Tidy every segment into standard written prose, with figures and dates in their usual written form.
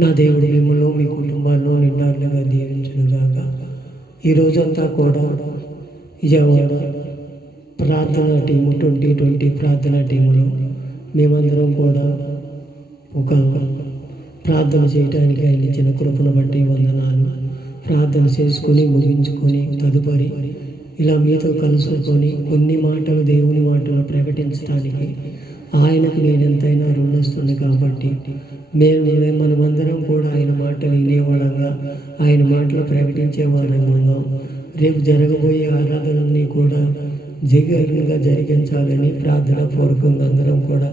నా దేవుడు మిమ్మల్ని మీ కుటుంబాల్లో నిండాలుగా దీవించునుగాక. ఈ రోజంతా కూడా విజయవాడ ప్రార్థనా టీము 2020 ప్రార్థనా టీములో మేమందరం కూడా ఒక ప్రార్థన చేయడానికి ఆయన ఇచ్చిన కృపను బట్టి వందనాలు. ప్రార్థన చేసుకొని ముగించుకొని తదుపరి ఇలా మీతో కలుసుకొని కొన్ని మాటలు దేవుని మాటలు ప్రకటించడానికి ఆయనకు నేను ఎంతైనా రుణిస్తుంది. కాబట్టి మనమందరం కూడా ఆయన మాటలు వినేవాళ్ళంగా ఆయన మాటలు ప్రకటించే వాళ్ళంగా ఉన్నాం. రేపు జరగబోయే ఆరాధనల్ని కూడా జగరుగా జరిగించాలని ప్రార్థన పూర్వకంగా అందరం కూడా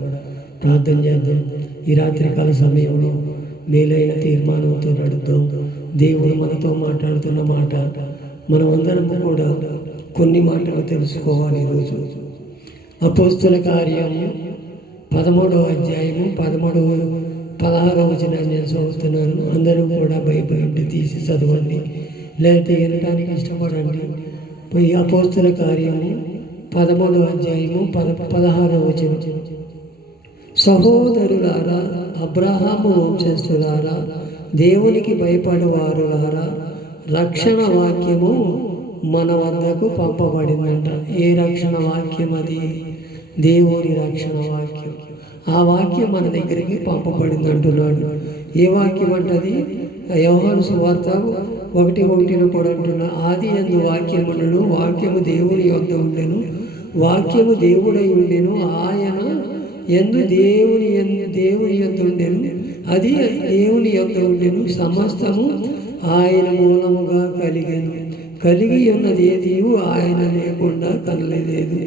ప్రార్థన చేద్దాం. ఈ రాత్రికాల సమయంలో మేలైన తీర్మానంతో నడుద్దాం. దేవుడు మనతో మాట్లాడుతున్న మాట మనమందరం కూడా కొన్ని మాటలు తెలుసుకోవాలి. ఈరోజు అపోస్తుల కార్యము 13వ అధ్యాయము 16వ వచనం నేను చదువుతున్నాను. అందరూ కూడా బైబిల్ ఉంటే తీసి చదవండి, లేకపోతే వినడానికి ఇష్టపడండి. ఈ అపోస్తుల కార్యము 13వ అధ్యాయము 16వ వచనం. సహోదరులారా, అబ్రహాము వంశస్థులారా, దేవునికి భయపడేవారులారా, రక్షణ వాక్యము మన వద్దకు పంపబడిందంట. ఏ రక్షణ వాక్యం? అది దేవుని రక్షణ వాక్యం. ఆ వాక్యం మన దగ్గరికి పంపబడింది అంటున్నాడు. ఏ వాక్యం అంటది? యోహాను సువార్త 1:1 కూడా అంటున్నా, ఆది యందు వాక్యం ఉండెను, వాక్యము దేవుని యొద్ద ఉండెను, వాక్యము దేవుడై ఉండెను, ఆయన యందు దేవుని యొద్ద ఉండెను, అది దేవుని యొద్ద ఉండెను, సమస్తము ఆయన మూలముగా కలిగి ఉన్నది ఏది ఆయన లేకుండా కనలేదు.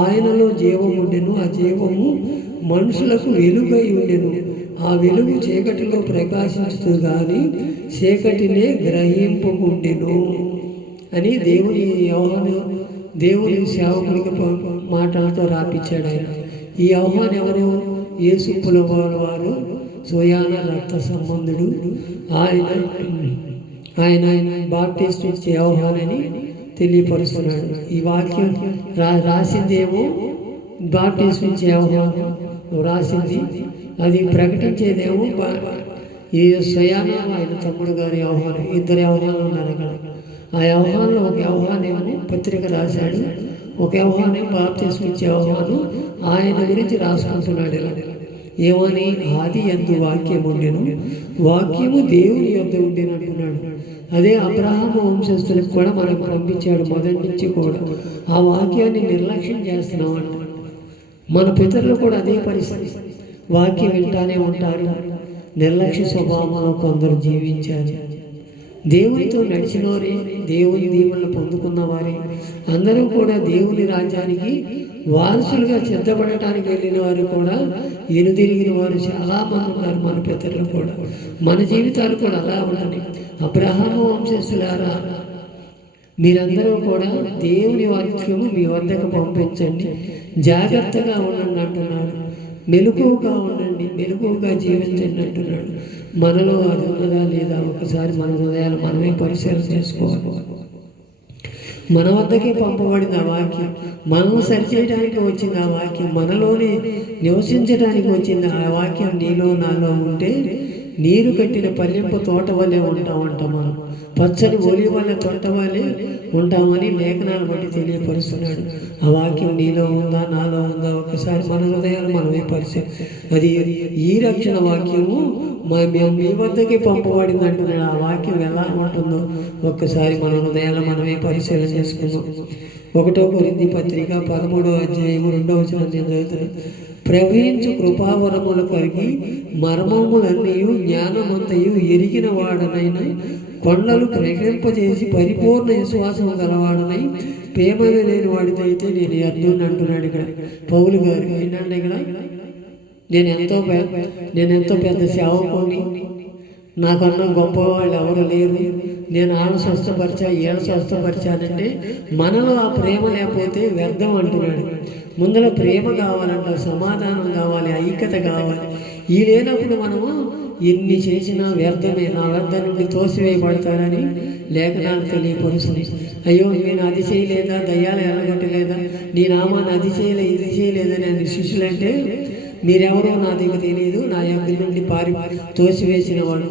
ఆయనలో జీవం ఉండెను, ఆ జీవము మనుషులకు వెలుగై ఉండెను, ఆ వెలుగు చీకటిలో ప్రకాశించుతూ కానీ చీకటినే గ్రహింపకుండెను అని దేవుని సేవకుడికి మాటలతో రాపించాడు ఆయన. ఈ యోహాను ఎవరు? యేసు కులవాళ్ళ వారు, సోయాన రక్త సంబంధుడు. ఆయన బాప్టిస్ట్ ఇచ్చే యోహానని తెలియపరుస్తున్నాడు. ఈ వాక్యం రాసిందేమో బాప్టిస్ట్ ఇచ్చే యోహాను రాసింది, అది ప్రకటించేదేమో ఈ సయాన ఆయన తమ్ముడు గారి యోహాను. ఇద్దరు యోహాను ఉన్నారు అక్కడ. ఆ యోహాన్లో ఒక యోహానేమో పత్రిక రాశాడు, ఒక యోహానే బాప్టిస్ట్ ఇచ్చే యోహాను ఆయన గురించి రాసుకుంటున్నాడు. ఇలా ఏమని? ఆది యందు వాక్యం ఉండెను, వాక్యము దేవుని యొద్ద ఉండెను అంటున్నాడు. అదే అబ్రహాము వంశస్థులకు కూడా మనకు పంపించాడు మొదటి నుంచి కూడా. ఆ వాక్యాన్ని నిర్లక్ష్యం చేస్తున్నాం అంట. మన పితరులు కూడా అదే పరిస్థితి. వాక్యం వింటానే ఉంటారు, నిర్లక్ష్య స్వభావంలో కొందరు జీవించారు. దేవునితో నడిచినవారే, దేవుని దీవెనలు పొందుకున్న వారే అందరూ కూడా దేవుని రాజ్యానికి వారసులుగా సిద్ధపడటానికి వెళ్ళిన వారు కూడా ఎనుదిరిగిన వారు చాలామంది ఉన్నారు. మన పితరులు కూడా, మన జీవితాలు కూడా అలా ఉన్నాయి. అబ్రహాము వంశస్థులారా, మీరందరూ కూడా దేవుని వాక్యము మీ వద్దకు పంపించండి, జాగ్రత్తగా ఉండండి అంటున్నాడు. మెలకువగా ఉండండి, మెలకువగా జీవించండి అంటున్నాడు. మనలో అది ఉన్నదా లేదా ఒకసారి మన హృదయాలు మనమే పరిశీలన చేసుకోవాలి. మన వద్దకే పంపబడిన ఆ వాక్యం, మనం సరిచేయడానికి వచ్చింది ఆ వాక్యం, మనలోనే నివసించడానికి వచ్చింది ఆ వాక్యం నీలో నాలో ఉంటే నీరు కట్టిన పల్లెంప తోట వల్లే ఉంటామంట. మనం పచ్చని ఒలి వల్ల తోట వల్లే ఉంటామని లేఖనాలు బట్టి తెలియపరుస్తున్నాడు. ఆ వాక్యం నీలో ఉందా నాలో ఉందా ఒకసారి మన హృదయాలు మనమే పరిచయం. అది ఈ రక్షణ వాక్యము మేము మీ వద్దకే పంపబడింది అంటున్నాడు. ఆ వాక్యం ఎలా ఉంటుందో ఒక్కసారి మన హృదయాలు మనమే పరిశీలన చేసుకుందాం. 1 కొరింథీ పత్రిక 13వ అధ్యాయము 2వ వచనం చదువుతున్నాను. ప్రవహించు కృపావరములు కలిగి మర్మములన్నయు జ్ఞానమంతయు ఎరిగిన వాడనైనా కొండలు ప్రకటింపజేసి పరిపూర్ణ విశ్వాసం గలవాడనై ప్రేమ లేని వాడిదైతే నేను అర్జున్ అంటున్నాడు. ఇక్కడ పౌలు గారు ఏంటంటే, ఇక్కడ నేను ఎంతో పెద్ద సేవకుని, నాకన్నా గొప్పవాళ్ళు ఎవరు లేరు, నేను ఆళ్ళు స్వస్థపరిచా ఏళ్ళు స్వస్థపరిచానంటే మనలో ఆ ప్రేమ లేకపోతే వ్యర్థం అంటున్నాడు. ముందర ప్రేమ కావాలంట, సమాధానం కావాలి, ఐక్యత కావాలి. ఈ లేనప్పుడు మనము ఎన్ని చేసినా వ్యర్థమే, నా వద్ద నుండి తోసివేయబడతారని లేఖనాలు తెలియపరుస్తుంది. అయ్యో నేను అది చేయలేదా, దయ్యాలు ఎల్లగొట్టలేదా, నీ నామాన్ని అది చేయలే ఇది చేయలేదని అని శిష్యులంటే మీరెవరో నా దగ్గర తెలియదు, నా యొక్క నుండి తోసివేసిన వాడు.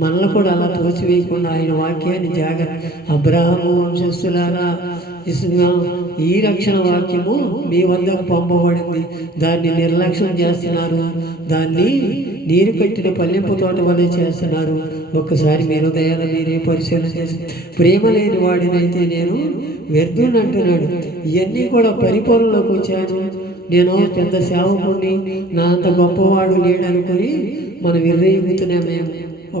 మనల్ని కూడా అలా తోసివేయకుండా ఆయన వాక్యాన్ని జాగ్రత్త. అబ్రాహాము వంశస్థులారా, ఈ రక్షణ వాక్యము మీ వద్దకు పంపబడింది, దాన్ని నిర్లక్ష్యం చేస్తున్నారు, దాన్ని నీరు కట్టిన పల్లెంపు తోట వల్లే చేస్తున్నారు. ఒక్కసారి మీ హృదయాన్ని మీరే పరిశీలన చేసి, ప్రేమ లేని వాడినైతే నేను వ్యర్థుని అంటున్నాడు. ఇవన్నీ కూడా పరిపూర్ణలోకి వచ్చాను, నేను పెద్ద సేవకుడిని, నా అంత గొప్పవాడు లేడనుకుని మనం విర్రయిగుతున్నామే.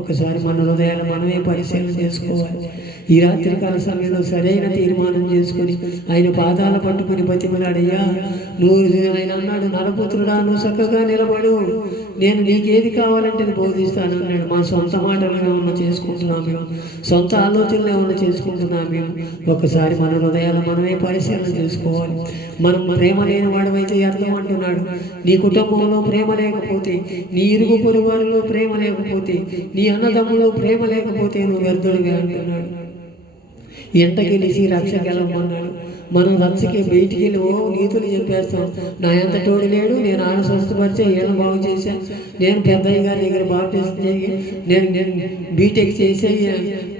ఒకసారి మన హృదయాన్ని మనమే పరిశీలన చేసుకోవాలి. ఈ రాత్రికాల సమయంలో సరైన తీర్మానం చేసుకుని ఆయన పాదాలు పట్టుకుని బతిమలాడయ్యా, నువ్వు ఆయన అన్నాడు, నరపుత్రుడా నువ్వు చక్కగా నిలబడు, నేను నీకేది కావాలంటే బోధిస్తాను అన్నాడు. మా సొంత మాటలుగా ఉన్న చేసుకుంటున్నాం మేము, సొంత ఆలోచనలు ఏమన్నా చేసుకుంటున్నాం మేము. ఒకసారి మన హృదయాలు మనమే పరిశీలన చేసుకోవాలి. మనం ప్రేమ లేని వాడమైతే అర్థం అంటున్నాడు, నీ కుటుంబంలో ప్రేమ లేకపోతే, నీ ఇరుగు పొరుగు వారిలో ప్రేమ లేకపోతే, నీ అన్నదమ్ములో ప్రేమ లేకపోతే నువ్వు వ్యర్థుడిగా అంటున్నాడు. ఎంటకెలిసి రక్షకెళ్ళమన్నాడు. మనం రక్షకి బయటికి వెళ్ళి నీతులు చెప్పేస్తాం. నా ఎంత తోడు లేడు, నేను ఆయన స్వస్థపరిచే, ఏళ్ళు బాగు చేశాను, నేను పెద్దయ్య గారి దగ్గర బాప్టిస్ట్ చేయి, నేను బీటెక్ చేసేయి,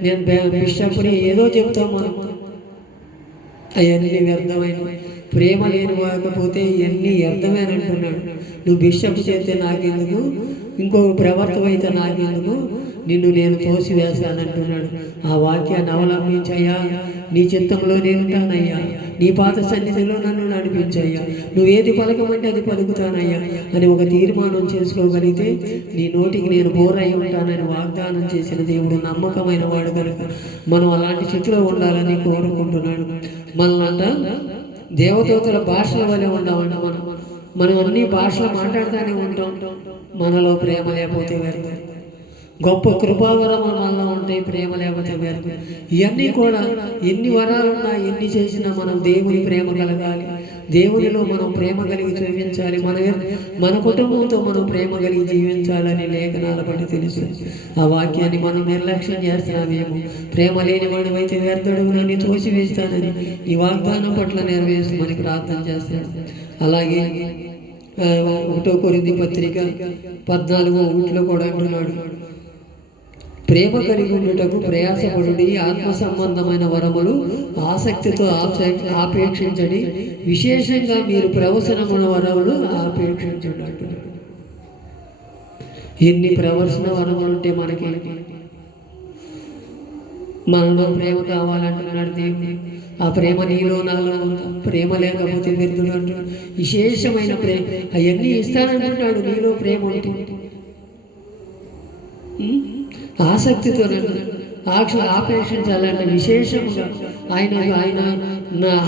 నేను బిషప్ని ఏదో చెప్తాం మనం. అవన్నీ వ్యర్థమైన ప్రేమ లేని వాకపోతే ఇవన్నీ వ్యర్థమైన అంటున్నాడు. నువ్వు బిషప్ చేస్తే నాకెందుకు, ఇంకో ప్రవర్తన అయితే నాకెందుకు, నిన్ను నేను తోసివేస్తానంటున్నాడు. ఆ వాక్యాన్ని అవలంబించయ్యా, నీ చిత్తంలో నేనుంటానయ్యా, నీ పాత సన్నిధిలో నన్ను నడిపించయ్యా, నువ్వేది పలకమంటే అది పలుకుతానయ్యా అని ఒక తీర్మానం చేసుకోగలిగితే నీ నోటికి నేను బోరై ఉంటానని వాగ్దానం చేసిన దేవుడు నమ్మకమైన వాడు కనుక మనం అలాంటి స్థితిలో ఉండాలని కోరుకుంటున్నాడు. మనల్నంట దేవదూతల భాషల వల్లే ఉండామంట. మనం అన్ని భాషలు మాట్లాడుతూనే ఉంటాం, మనలో ప్రేమ లేకపోతే వ్యర్థం. గొప్ప కృపావరం మనలో ఉంటాయి, ప్రేమ లేకపోతే వ్యర్థం. ఇవన్నీ కూడా ఎన్ని వరాలున్నా ఎన్ని చేసినా మనం దేవుని ప్రేమ కలగాలి, దేవునిలో మనం ప్రేమ కలిగి జీవించాలి, మన కుటుంబంతో మనం ప్రేమ కలిగి జీవించాలని లేఖనాల బట్టి తెలుస్తుంది. ఆ వాక్యాన్ని మనం నిర్లక్ష్యం చేస్తున్నామేమో. ప్రేమ లేని వాడివైతే వ్యర్థుడు, నన్ను తోసివేస్తానని ఈ వాగ్దానం పట్ల నెరవేర్చమని ప్రార్థన చేస్తాడు. అలాగే 1 కొరింథీ పత్రిక 14:1 కూడా అంటున్నాడు, ప్రేమ కలిగి ఉండుటకు ప్రయాసపడుడి, ఆత్మ సంబంధమైన వరములు ఆసక్తితో ఆపేక్షించండి, విశేషంగా మీరు ప్రవచనముల వరములు ఆపేక్షించండి అంటున్నాడు. ఎన్ని ప్రవచన వరములు ఉంటే మనకేంటి? మనలో ప్రేమ కావాలంటున్నాడు దేవుడు. ఆ ప్రేమ నీలో నాలో ఉందా? ప్రేమ లేకపోతే వ్యర్థుడు అంటున్నాడు. విశేషమైన ప్రేమ అవన్నీ ఇస్తానంటున్నాడు. నీలో ప్రేమ ఉంటే ఆసక్తితో ఆపేక్షించాలంటే విశేషంగా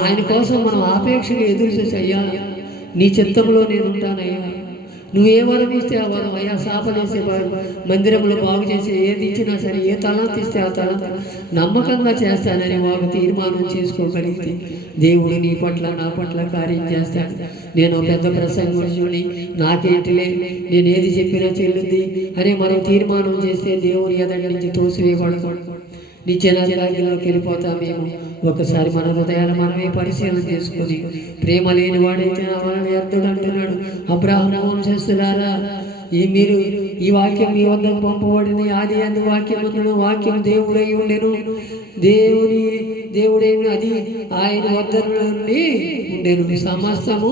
ఆయన కోసం మనం ఆపేక్షగా ఎదురు చూసి, అయ్యా నీ చిత్తంలో నేను ఉంటానయ్యా, నువ్వే వరం ఇస్తే ఆ వరం, అయ్యా శాపలేసే మందిరంలో బాగు చేసి ఏది ఇచ్చినా సరే, ఏ తలంత ఇస్తే ఆ తలంత నమ్మకంగా చేస్తానని వారు తీర్మానం చేసుకోగలిగితే దేవుడు నీ పట్ల నా పట్ల కార్యం చేస్తాడు. నేను పెద్ద ప్రసంగుడిని, నాకేంటిలే, నేను ఏది చెప్పినా చెల్లుద్ది అని మనం తీర్మానం చేస్తే దేవుని ఎదుటి నుంచి తోసివేయబడతాడు, నిత్యనాగిలోకి వెళ్ళిపోతామేమో. ఒకసారి మన హృదయాలు మనమే పరిశీలన చేసుకొని, ప్రేమ లేని వాడైతే అవలని వ్యర్థుడు అంటున్నాడు. అబ్రాహాము వంశస్థులారా, మీరు ఈ వాక్యం మీ వద్దకు పంపబడింది, ఆది అందు వాక్యం, వాక్యం దేవుడై ఉండెను, దేవుడైన అది ఆయన వద్ద నుండి ఉండేను, సమస్తము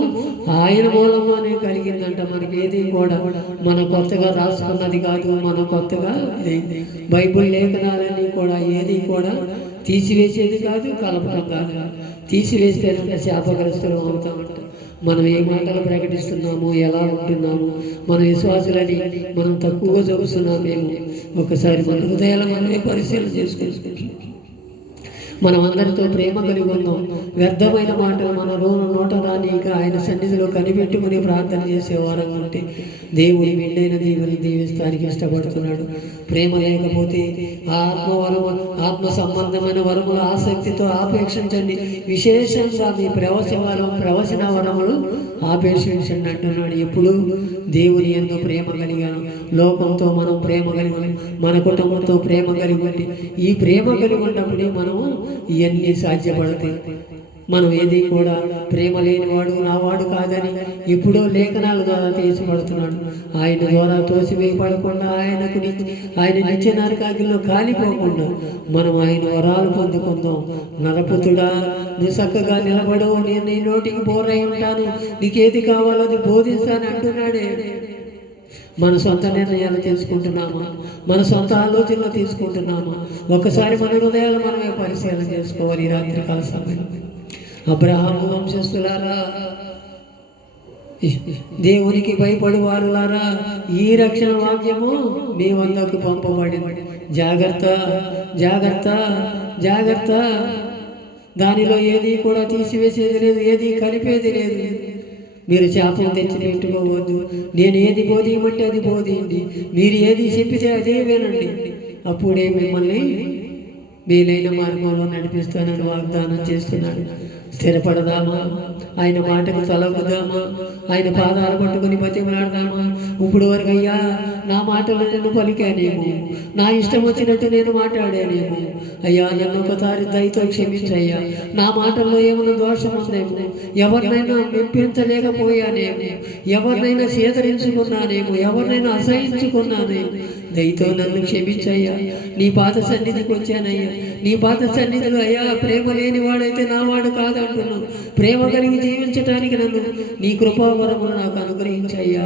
ఆయన మూలంగానే కలిగిందంట. మనకి ఏది కూడా మన కొత్తగా రాసుకున్నది కాదు, మన కొత్తగా బైబిల్ లేఖనాలన్నీ కూడా ఏది కూడా తీసివేసేది కాదు, కలపడం కాదు. తీసివేస్తేనంటే శాపగ్రస్తులు అవుతామంట. మనం ఏ మాటలు ప్రకటిస్తున్నాము, ఎలా ఉంటున్నాము, మన విశ్వాసులని మనం తక్కువగా చూస్తున్నామేమో. ఒకసారి మన హృదయాలు మనమే పరిశీలన చేసుకుంటున్నాం. మనం అందరితో ప్రేమ కలిగి ఉందాం. వ్యర్థమైన మాటలు మన నోట రానిక ఆయన సన్నిధిలో కనిపెట్టుకుని ప్రార్థన చేసేవారం ఉంటే దేవుడి మెండైన దేవుని దీవిస్తానికి ఇష్టపడుతున్నాడు. ప్రేమ లేకపోతే ఆత్మ సంబంధమైన వరములు ఆసక్తితో ఆపేక్షించండి, విశేషంగా మీ ప్రవచన వరములు ఆపేక్షించండి అంటున్నాడు. ఎప్పుడు దేవుని యందు ప్రేమ కలిగాను, లోకంతో మనం ప్రేమ కలిగి, మన కుటుంబంతో ప్రేమ కలిగి ఉండి, ఈ ప్రేమ కలిగి ఉన్నప్పుడే మనము ఇవన్నీ సాధ్యపడతాయి. మనం ఏది కూడా ప్రేమ లేనివాడు నావాడు కాదని ఎప్పుడో లేఖనాల ద్వారా తీసిపడుతున్నాడు. ఆయన ద్వారా తోసివేయబడకుండా ఆయన నిత్య నరకాగ్నిలో కాలిపోకుండా మనం ఆయన వరాలు పొందుకుందాం. నరపుతుడా, నువ్వు చక్కగా నిలబడవు, నేను నీ నోటికి బోరై ఉంటాను, నీకేది కావాలో అది బోధిస్తాను అంటున్నాడే. మన సొంత నిర్ణయాలు తీసుకుంటున్నామా? మన సొంత ఆలోచనలు తీసుకుంటున్నామా? ఒకసారి మన హృదయాలు మనమే పరిశీలన చేసుకోవాలి. ఈ రాత్రికాల సమయంలో అబ్రహాము వంశస్థులారా, దేవునికి భయపడి వారులారా, ఈ రక్షణ వాక్యము మీ వద్దకు పంపబడింది. జాగ్రత్త, జాగ్రత్త, జాగ్రత్త. దానిలో ఏది కూడా తీసివేసేది లేదు, ఏది కలిపేది లేదు. మీరు శాపం తెచ్చి పెట్టుకోవద్దు. నేను ఏది బోధియమంటే అది బోధిండి, మీరు ఏది చెప్పితే అదే వినండి. అప్పుడే మిమ్మల్ని మేలైన మార్గంలో నడిపిస్తానని వాగ్దానం చేస్తున్నాడు. స్థిరపడదామా? ఆయన మాటకు తలగుదామా? ఆయన పాదాలు పట్టుకుని బతిమలాడదామా? ఇప్పుడు వరకు అయ్యా నా మాటలు నేను పలికానేమో, నా ఇష్టం వచ్చినట్టు నేను మాట్లాడానేమో, అయ్యా నన్ను ఒకసారి దయతో క్షమించయ్యా, నా మాటల్లో ఏమైనా దోషం ఉందేమో, ఎవరినైనా మెప్పించలేకపోయానేమో, ఎవరినైనా సేదరించుకున్నానేమో, ఎవరినైనా అసహించుకున్నానేమో, దయతో నన్ను క్షమించయ్యా. నీ పాత సన్నిధికి వచ్చానయ్యా. నీ పాత సన్నిధిలో అయ్యా ప్రేమ లేని వాడైతే నా వాడు కాదంటున్నావు. ప్రేమ కలిగి జీవించటానికి నన్ను నీ కృపావరములు నాకు అనుగ్రహించయ్యా.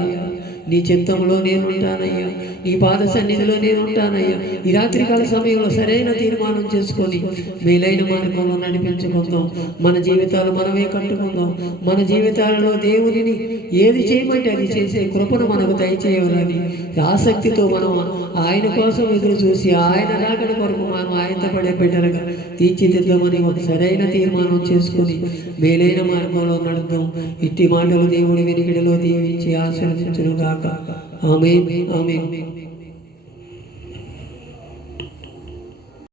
నీ చిత్తంలో నేను ఉంటానయ్యా, నీ పాద సన్నిధిలో నేను ఉంటానయ్యా. ఈ రాత్రికాల సమయంలో సరైన తీర్మానం చేసుకొని మేలైన మార్గంలో నడిపించుకుందాం. మన జీవితాలు మనమే కట్టుకుందాం. మన జీవితాలలో దేవునిని ఏది చేయమంటే అది చేసే కృపను మనకు దయచేయాలని ఆసక్తితో మనం ఆయన కోసం ఎదురు చూసి ఆయన రాకడ కొరకు మనం ఆయనపడే బిడ్డలుగా తీర్చిదిద్దామని ఒక సరైన తీర్మానం చేసుకుని మేలైన మార్గంలో నడుద్దాం. ఇట్టి మాటలు దేవుడి వెనుకడిలో దీవించి ఆశీర్వదించును గాక. ఆమేన్, ఆమేన్.